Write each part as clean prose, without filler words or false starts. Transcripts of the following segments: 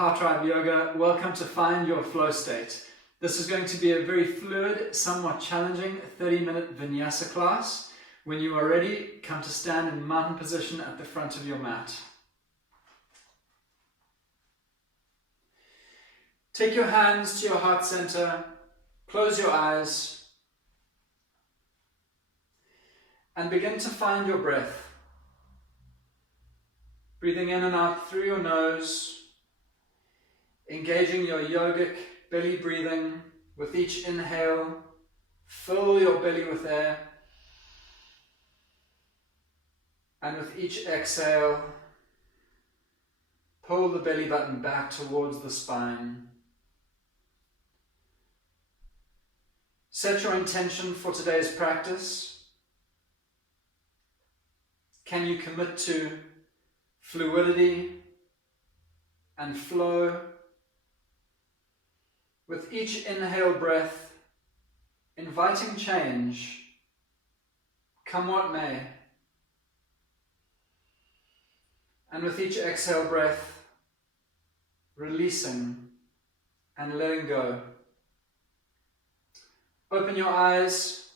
Powtribe Yoga. Welcome to Find Your Flow State. This is going to be a very fluid, somewhat challenging 30-minute Vinyasa class. When you are ready, come to stand in mountain position at the front of your mat. Take your hands to your heart center, close your eyes, and begin to find your breath. Breathing in and out through your nose, engaging your yogic belly breathing. With each inhale, fill your belly with air. And with each exhale, pull the belly button back towards the spine. Set your intention for today's practice. Can you commit to fluidity and flow? With each inhale breath, inviting change, come what may. And with each exhale breath, releasing and letting go. Open your eyes.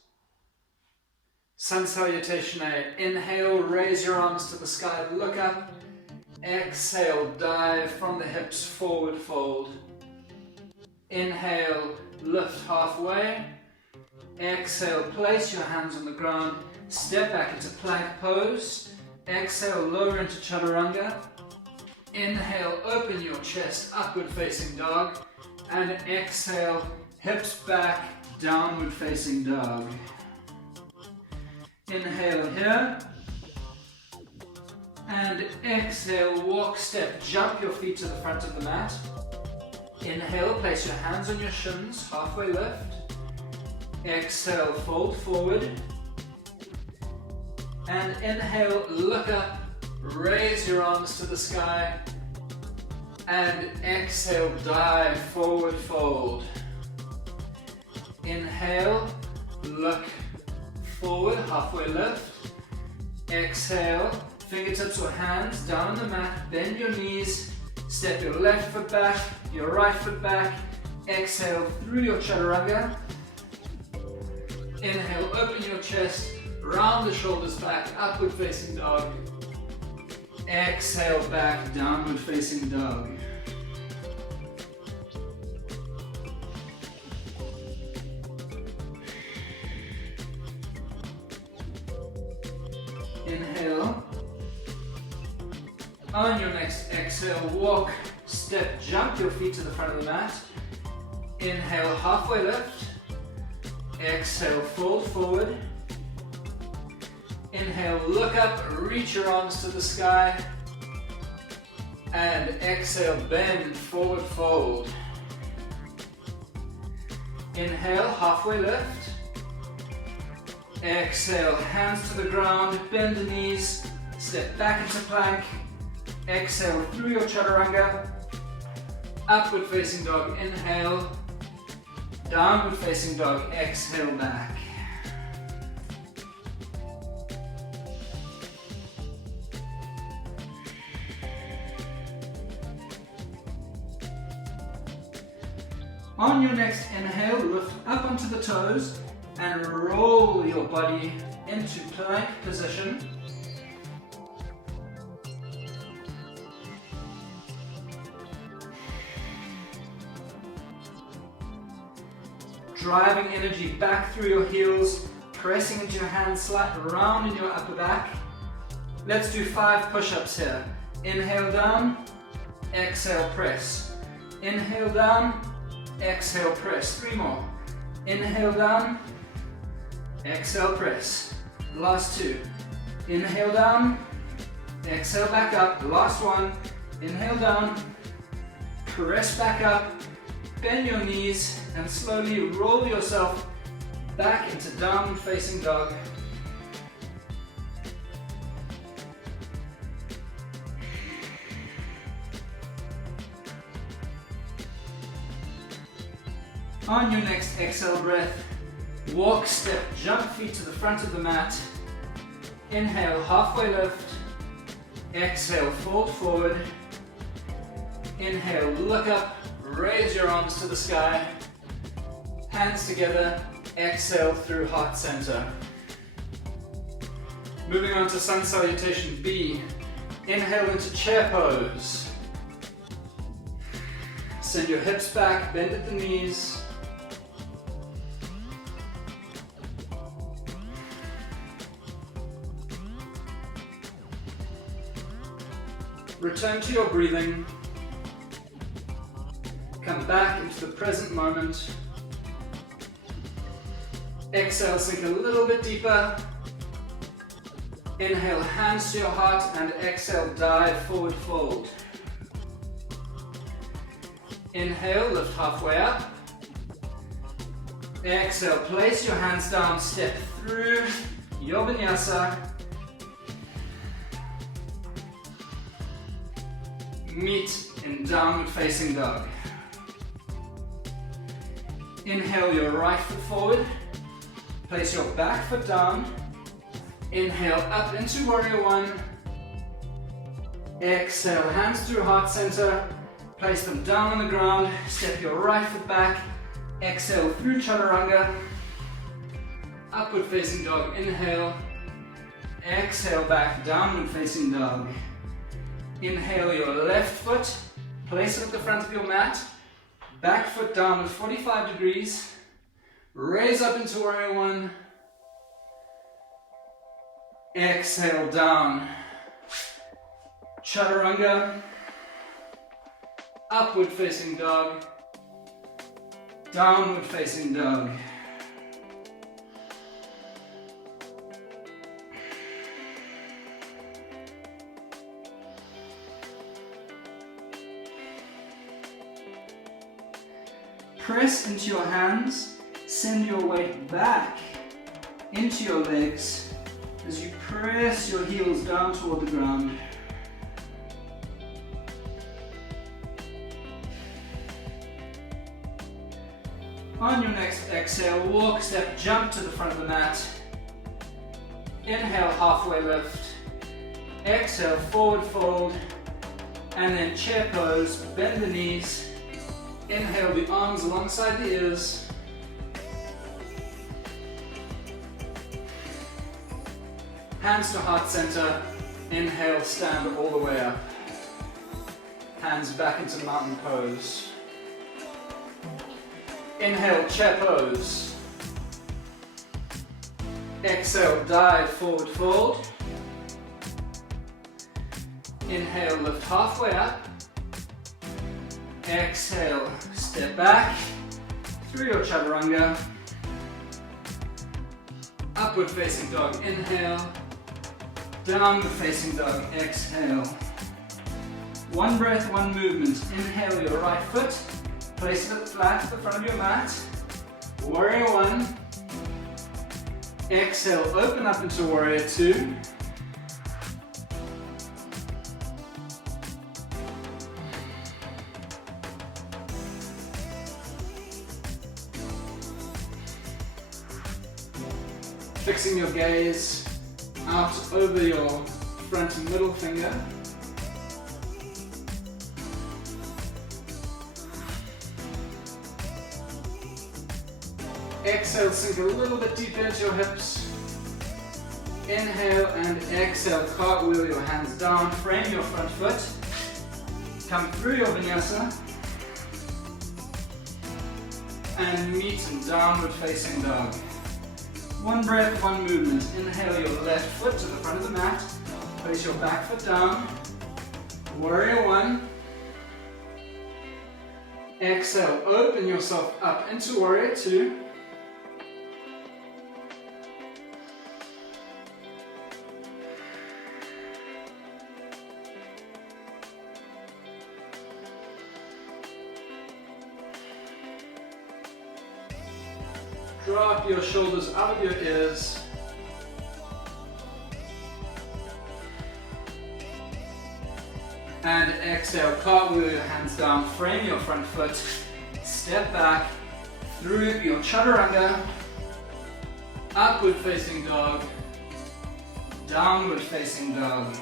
Sun salutation A. Inhale, raise your arms to the sky, look up. Exhale, dive from the hips, forward fold. Inhale, lift halfway. Exhale, place your hands on the ground. Step back into plank pose. Exhale, lower into chaturanga. Inhale, open your chest, upward facing dog. And exhale, hips back, downward facing dog. Inhale here, and exhale, walk, step, jump your feet to the front of the mat. Inhale, place your hands on your shins, halfway lift. Exhale, fold forward. And inhale, look up, raise your arms to the sky. And exhale, dive, forward fold. Inhale, look forward, halfway lift. Exhale, fingertips or hands down on the mat, bend your knees, step your left foot back, your right foot back. Exhale through your chaturanga. Inhale, open your chest, round the shoulders back, upward facing dog. Exhale back, downward facing dog. Inhale. On your next exhale, walk, step, jump your feet to the front of the mat. Inhale, halfway lift. Exhale, fold forward. Inhale, look up, reach your arms to the sky. And exhale, bend, forward fold. Inhale, halfway lift. Exhale, hands to the ground, bend the knees, step back into plank. Exhale through your chaturanga. Upward facing dog, inhale. Downward facing dog, exhale back. On your next inhale, lift up onto the toes and roll your body into plank position. Driving energy back through your heels, pressing into your hands, slight round in your upper back. Let's do 5 push-ups here. Inhale down, exhale press. Inhale down, exhale press. 3 more. Inhale down, exhale press. Last 2. Inhale down, exhale back up. Last 1. Inhale down, press back up, bend your knees, and slowly roll yourself back into downward facing dog. On your next exhale breath, walk, step, jump feet to the front of the mat. Inhale, halfway lift. Exhale, fold forward. Inhale, look up, raise your arms to the sky. Hands together, exhale through heart center. Moving on to sun salutation B. Inhale into chair pose. Send your hips back, bend at the knees. Return to your breathing. Come back into the present moment. Exhale, sink a little bit deeper. Inhale, hands to your heart, and exhale, dive forward fold. Inhale, lift halfway up. Exhale, place your hands down, step through your vinyasa. Meet in downward facing dog. Inhale your right foot forward. Place your back foot down. Inhale up into warrior one. Exhale, hands through heart center. Place them down on the ground. Step your right foot back. Exhale through chaturanga. Upward facing dog. Inhale. Exhale back, downward facing dog. Inhale your left foot. Place it at the front of your mat. Back foot down at 45 degrees. Raise up into warrior one. Exhale down. Chaturanga. Upward facing dog. Downward facing dog. Press into your hands, send your weight back into your legs as you press your heels down toward the ground. On your next exhale, walk, step, jump to the front of the mat. Inhale, halfway lift. Exhale, forward fold. And then chair pose, bend the knees. Inhale the arms alongside the ears. Hands to heart center. Inhale, stand all the way up. Hands back into mountain pose. Inhale, chair pose. Exhale, dive, forward fold. Inhale, lift halfway up. Exhale, step back through your chaturanga. Upward facing dog, inhale. Downward facing dog, exhale. One breath, one movement. Inhale your right foot. Place it flat at the front of your mat. Warrior one. Exhale, open up into warrior two. Fixing your gaze out over your front and middle finger. Exhale, sink a little bit deeper into your hips. Inhale and exhale, cartwheel your hands down, frame your front foot. Come through your vinyasa. And meet in downward facing dog. One breath, one movement. Inhale your left foot to the front of the mat. Place your back foot down. Warrior one. Exhale, open yourself up into warrior two. Drop your shoulders out of your ears. And exhale, cartwheel your hands down, frame your front foot, step back through your chaturanga, upward facing dog, downward facing dog.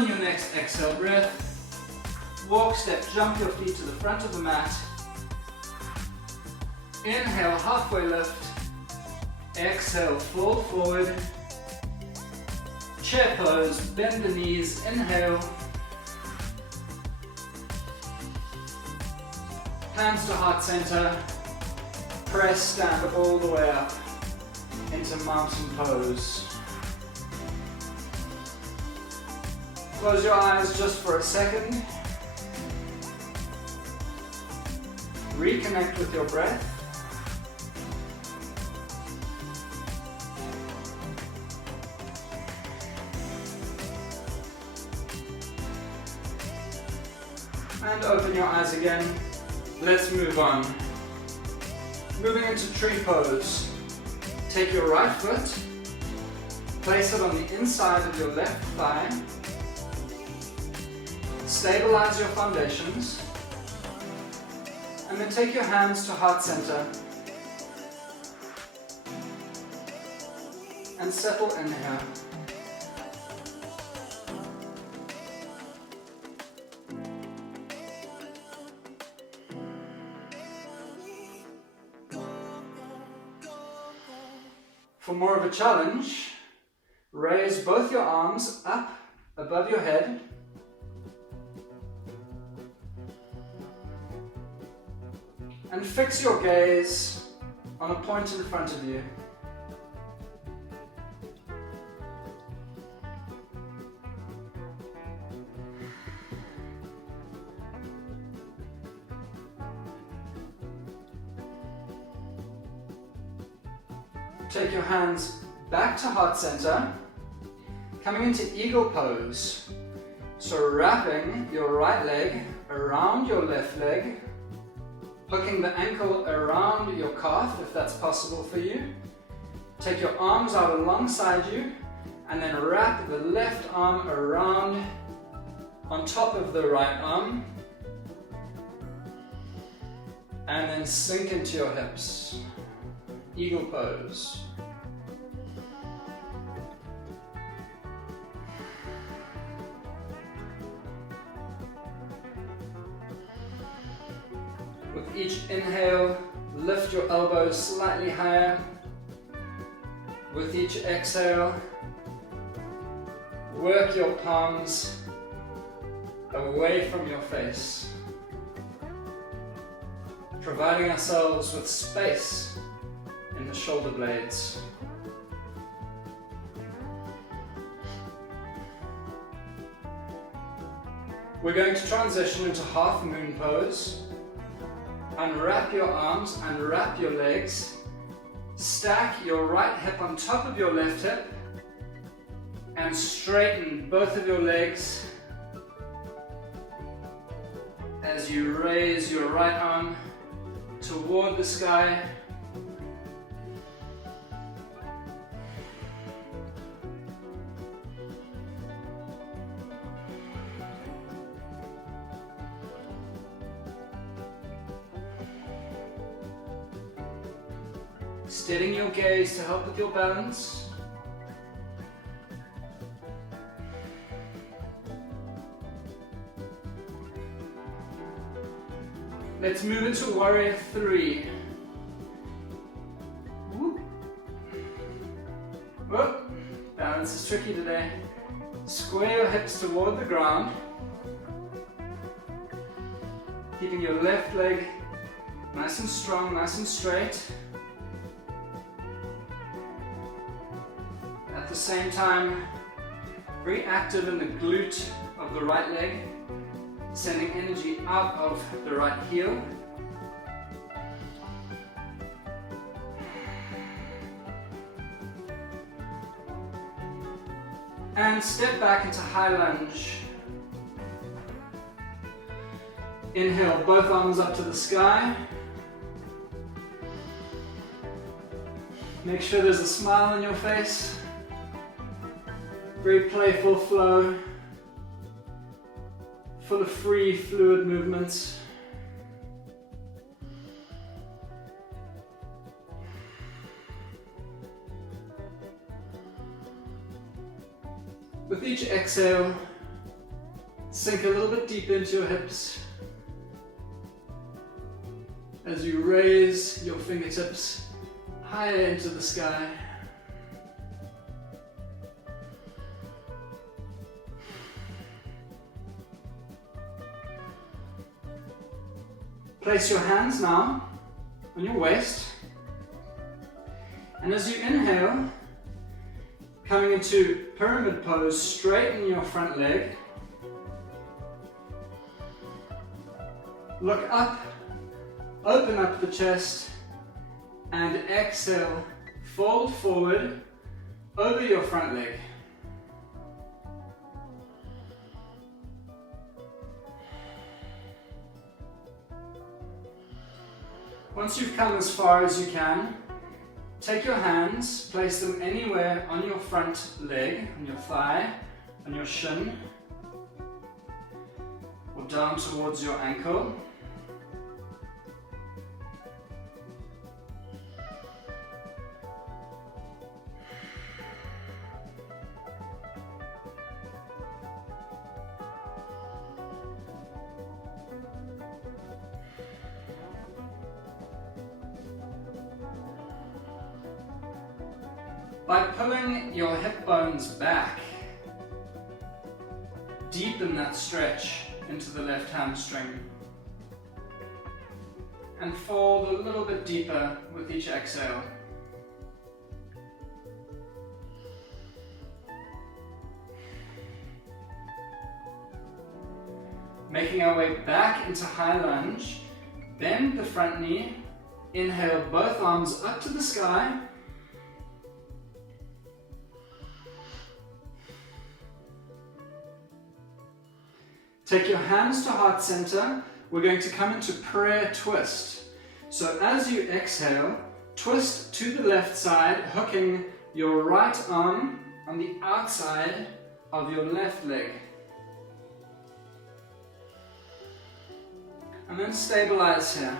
on your next exhale breath, walk, step, jump your feet to the front of the mat. Inhale, halfway lift. Exhale, fold forward. Chair pose, bend the knees, inhale. Hands to heart center. Press, stand all the way up into mountain pose. Close your eyes just for a second. Reconnect with your breath. And open your eyes again. Let's move on. Moving into tree pose. Take your right foot, place it on the inside of your left thigh. Stabilize your foundations. And then take your hands to heart center. And settle in here. For more of a challenge, raise both your arms up above your head. And fix your gaze on a point in front of you. Take your hands back to heart center, coming into eagle pose. So wrapping your right leg around your left leg, hooking the ankle around your calf if that's possible for you. Take your arms out alongside you and then wrap the left arm around on top of the right arm and then sink into your hips. Eagle pose. With each inhale, lift your elbows slightly higher. With each exhale, work your palms away from your face, providing ourselves with space in the shoulder blades. We're going to transition into half moon pose. Unwrap your arms, unwrap your legs, stack your right hip on top of your left hip, and straighten both of your legs as you raise your right arm toward the sky. Steadying your gaze to help with your balance. Let's move into warrior 3. Whoop. Whoop. Balance is tricky today. Square your hips toward the ground. Keeping your left leg nice and strong, nice and straight. At the same time, very active in the glute of the right leg, sending energy out of the right heel. And step back into high lunge. Inhale, both arms up to the sky. Make sure there's a smile on your face. Very playful flow, full of free, fluid movements. With each exhale, Sink a little bit deeper into your hips as you raise your fingertips higher into the sky. Place your hands now on your waist, and as you inhale, coming into pyramid pose, straighten your front leg. Look up, open up the chest, and exhale, fold forward over your front leg. Once you've come as far as you can, take your hands, place them anywhere on your front leg, on your thigh, on your shin, or down towards your ankle. By pulling your hip bones back, deepen that stretch into the left hamstring and fold a little bit deeper with each exhale. Making our way back into high lunge, bend the front knee, inhale both arms up to the sky. Take your hands to heart center. We're going to come into prayer twist. So as you exhale, twist to the left side, hooking your right arm on the outside of your left leg. And then stabilize here.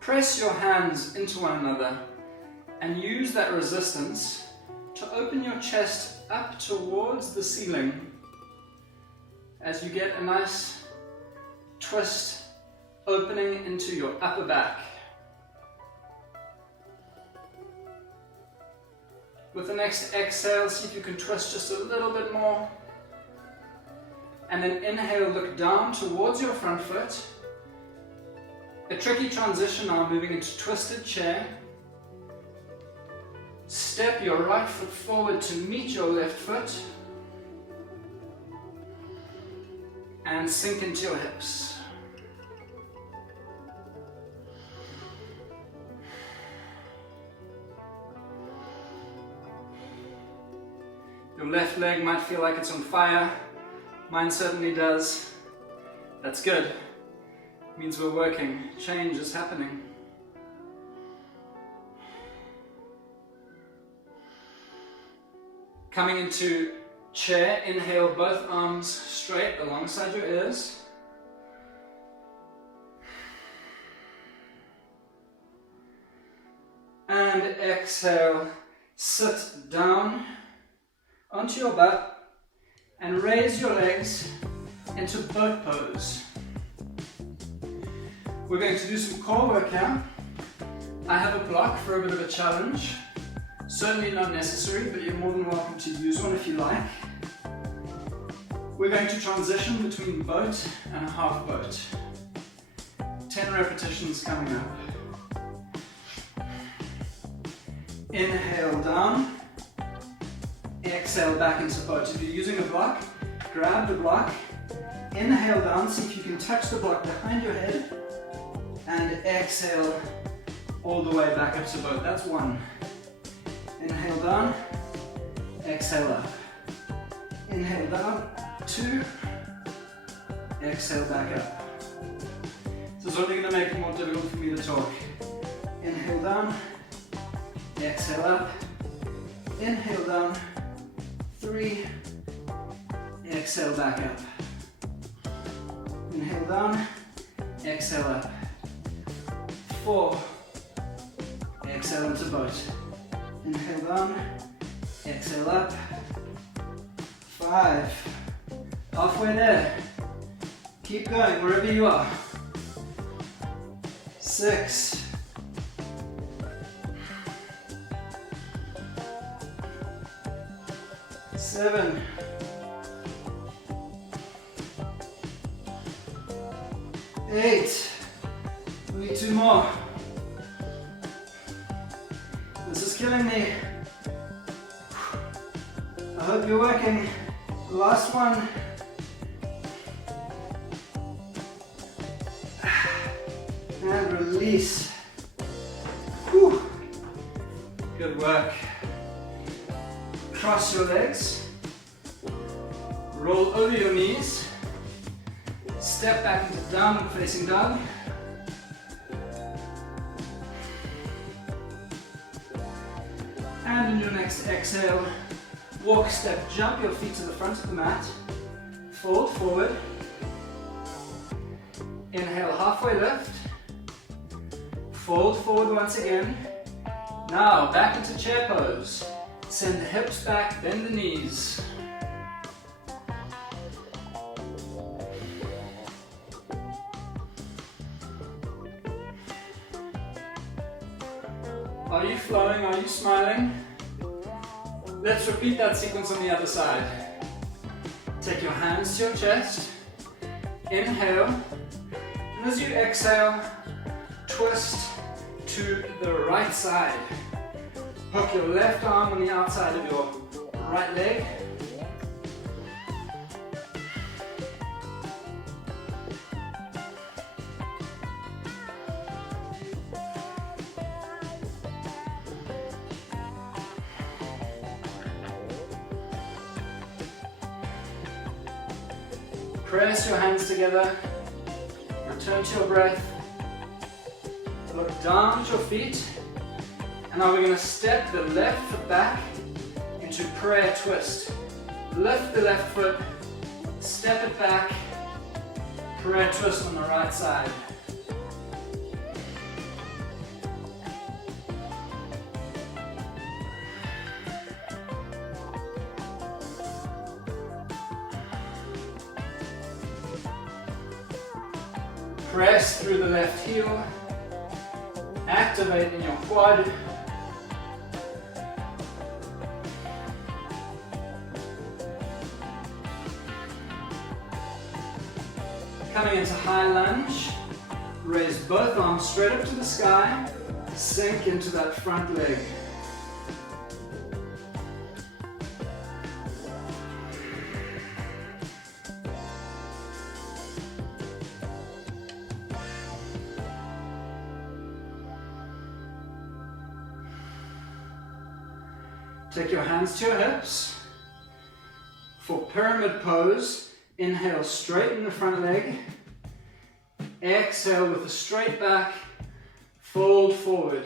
Press your hands into one another and use that resistance to open your chest up towards the ceiling as you get a nice twist opening into your upper back. With the next exhale, see if you can twist just a little bit more. And then inhale, look down towards your front foot. A tricky transition now, moving into twisted chair. Step your right foot forward to meet your left foot. And sink into your hips. Your left leg might feel like it's on fire. Mine certainly does. That's good. Means we're working. Change is happening. Coming into chair, inhale both arms straight alongside your ears. And exhale, sit down onto your butt and raise your legs into boat pose. We're going to do some core work here. I have a block for a bit of a challenge. Certainly not necessary, but you're more than welcome to use one if you like. We're going to transition between boat and a half boat. 10 repetitions coming up. Inhale down. Exhale back into boat. If you're using a block, grab the block. Inhale down, see if you can touch the block behind your head. And exhale all the way back up to boat. That's one. Inhale down, exhale up. Inhale down, 2, exhale back up. So it's only going to make it more difficult for me to talk. Inhale down, exhale up. Inhale down, 3, exhale back up. Inhale down, exhale up. 4, exhale into boat. Inhale down, exhale up. 5, halfway there. Keep going wherever you are. 6, 7, 8. We need 2 more. This is killing me. I hope you're working. Last one. And release. Whew. Good work. Cross your legs. Roll over your knees. Step back into downward facing dog. And in your next exhale, walk, step, jump your feet to the front of the mat. Fold forward. Inhale, halfway lift. Fold forward once again. Now back into chair pose. Send the hips back, bend the knees. Are you flowing? Are you smiling? Let's repeat that sequence on the other side. Take your hands to your chest. Inhale. And as you exhale, twist to the right side. Hook your left arm on the outside of your right leg. Press your hands together. Return to your breath. Look down at your feet. And now we're going to step the left foot back into prayer twist. Lift the left foot, step it back, prayer twist on the right side. Press through the left heel, activate in your quad. Coming into high lunge, raise both arms straight up to the sky, sink into that front leg. Take your hands to your hips. For pyramid pose, inhale, straighten the front leg. Exhale with a straight back, fold forward.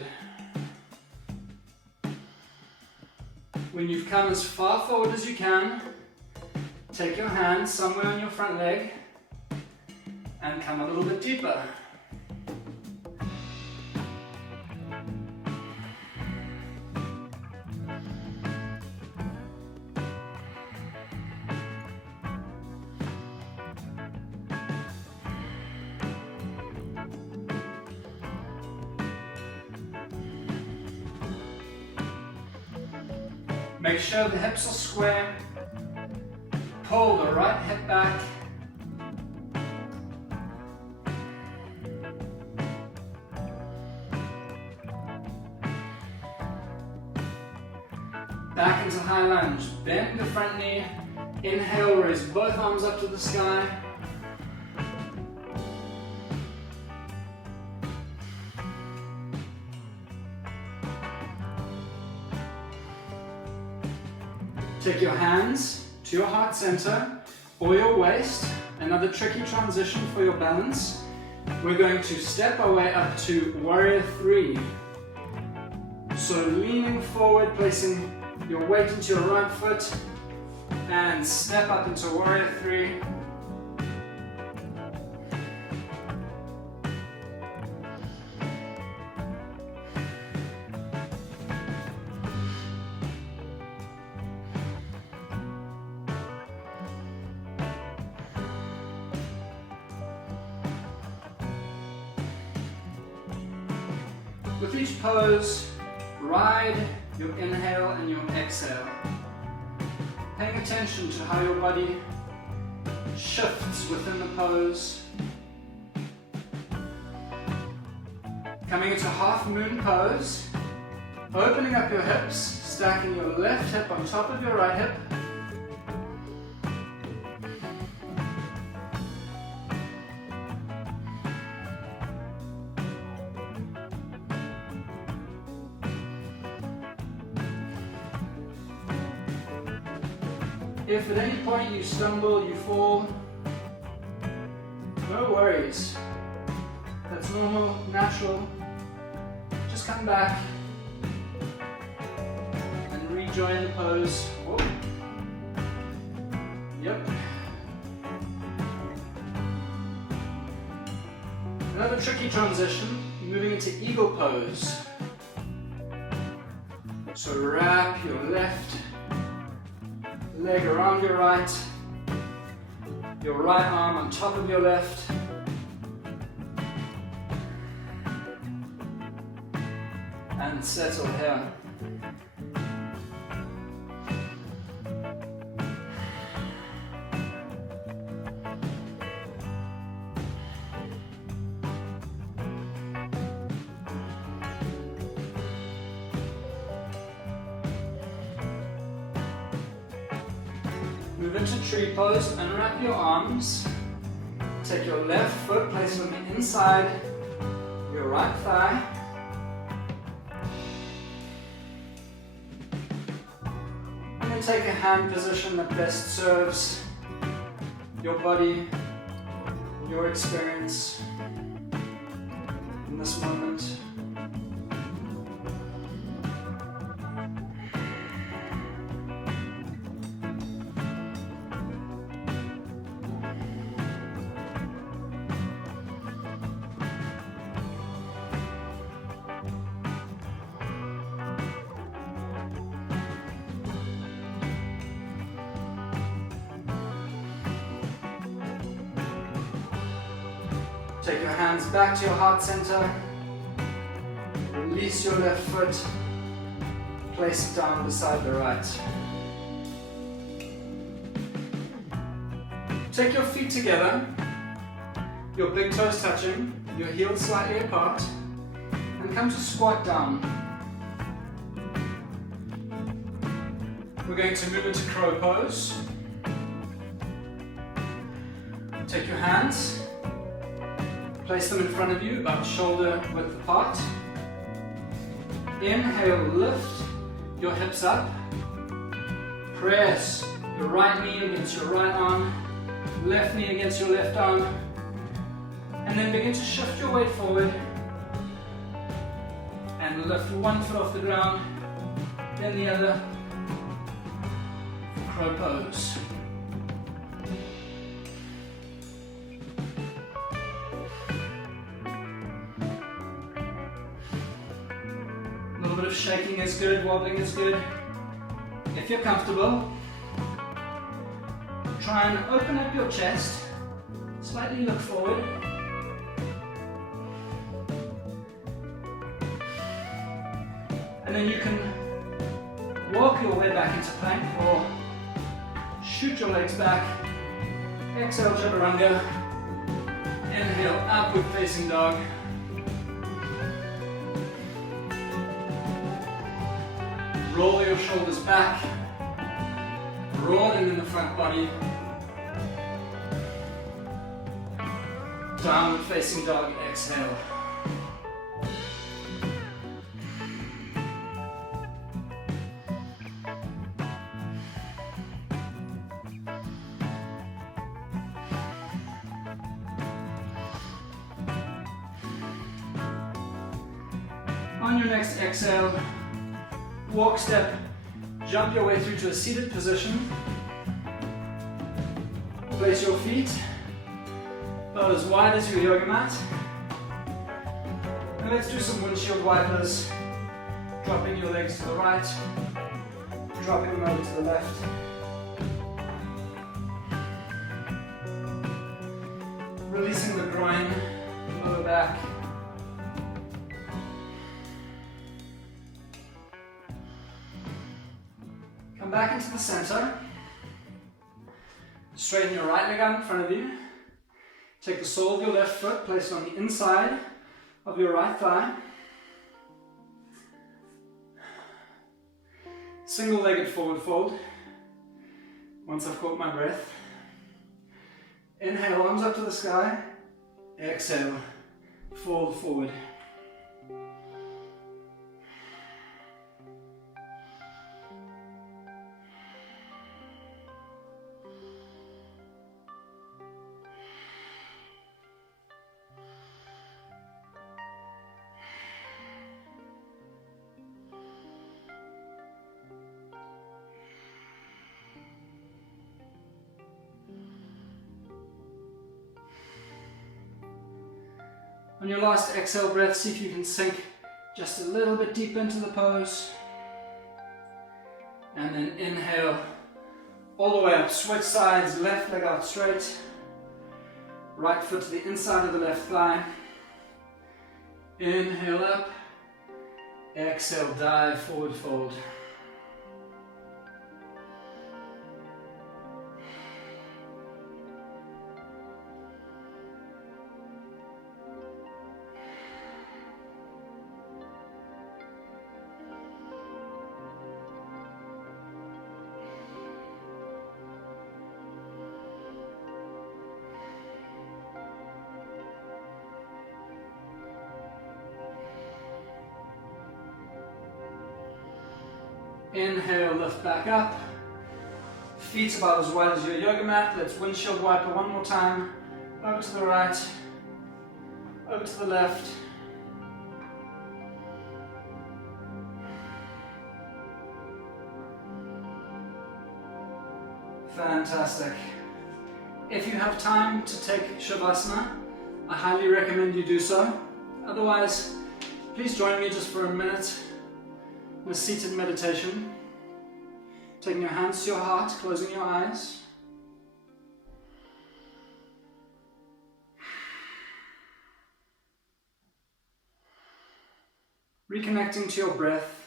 When you've come as far forward as you can, take your hands somewhere on your front leg and come a little bit deeper. Make sure the hips are square. Pull the right hip back. Back into high lunge. Bend the front knee. Inhale, raise both arms up to the sky. Take your hands to your heart center or your waist. Another tricky transition for your balance. We're going to step our way up to warrior 3. So leaning forward, placing your weight into your right foot and step up into warrior 3. With each pose, ride your inhale and your exhale. Paying attention to how your body shifts within the pose. Coming into half moon pose, opening up your hips, stacking your left hip on top of your right hip. If at any point you stumble, you fall, no worries. That's normal, natural. Just come back and rejoin the pose. Whoa. Yep. Another tricky transition, moving into eagle pose. So wrap your left leg around your right arm on top of your left. And settle here. Move into tree pose, unwrap your arms. Take your left foot, place it on the inside of your right thigh. And then take a hand position that best serves your body, your experience in this moment. Take your hands back to your heart center. Release your left foot. Place it down beside the right. Take your feet together. Your big toes touching. Your heels slightly apart. And come to squat down. We're going to move into crow pose. Take your hands. Place them in front of you, about shoulder width apart. Inhale, lift your hips up. Press your right knee against your right arm, left knee against your left arm. And then begin to shift your weight forward. And lift one foot off the ground, then the other. Crow pose. A little bit of shaking is good, wobbling is good. If you're comfortable, try and open up your chest, slightly look forward. And then you can walk your way back into plank or shoot your legs back. Exhale, chaturanga. Inhale, upward facing dog. Roll your shoulders back, broaden in the front body. Downward facing dog, exhale. On your next exhale, walk step, jump your way through to a seated position. Place your feet about as wide as your yoga mat. And let's do some windshield wipers, dropping your legs to the right, dropping them over to the left. Releasing the groin, lower back. back into the center. Straighten your right leg out in front of you. Take the sole of your left foot, place it on the inside of your right thigh. Single-legged forward fold. Once I've caught my breath. Inhale, arms up to the sky. Exhale, fold forward. On your last exhale breath, see if you can sink just a little bit deeper into the pose. And then inhale all the way up, switch sides, left leg out straight. Right foot to the inside of the left thigh. Inhale up, exhale, dive, forward fold. Inhale, lift back up. Feet about as wide as your yoga mat. Let's windshield wiper one more time. Over to the right, over to the left. Fantastic. If you have time to take Shavasana, I highly recommend you do so. Otherwise, please join me just for a minute in a seated meditation. Taking your hands to your heart, closing your eyes. Reconnecting to your breath.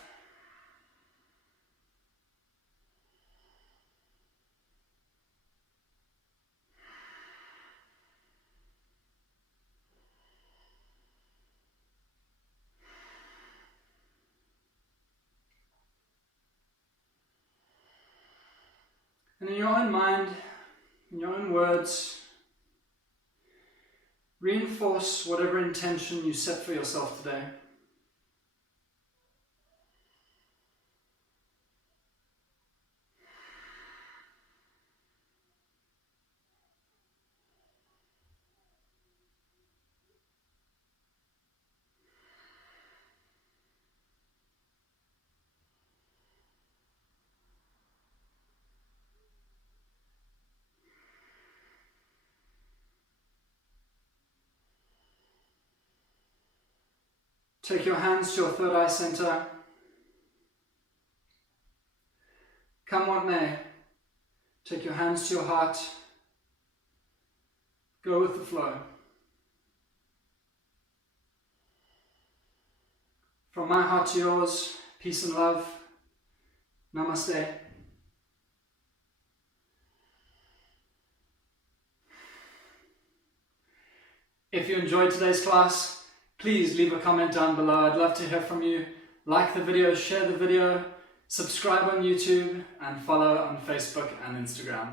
And in your own mind, in your own words, reinforce whatever intention you set for yourself today. Take your hands to your third eye center. Come what may, take your hands to your heart. Go with the flow. From my heart to yours, peace and love. Namaste. If you enjoyed today's class, please leave a comment down below. I'd love to hear from you. Like the video, share the video, subscribe on YouTube, and follow on Facebook and Instagram.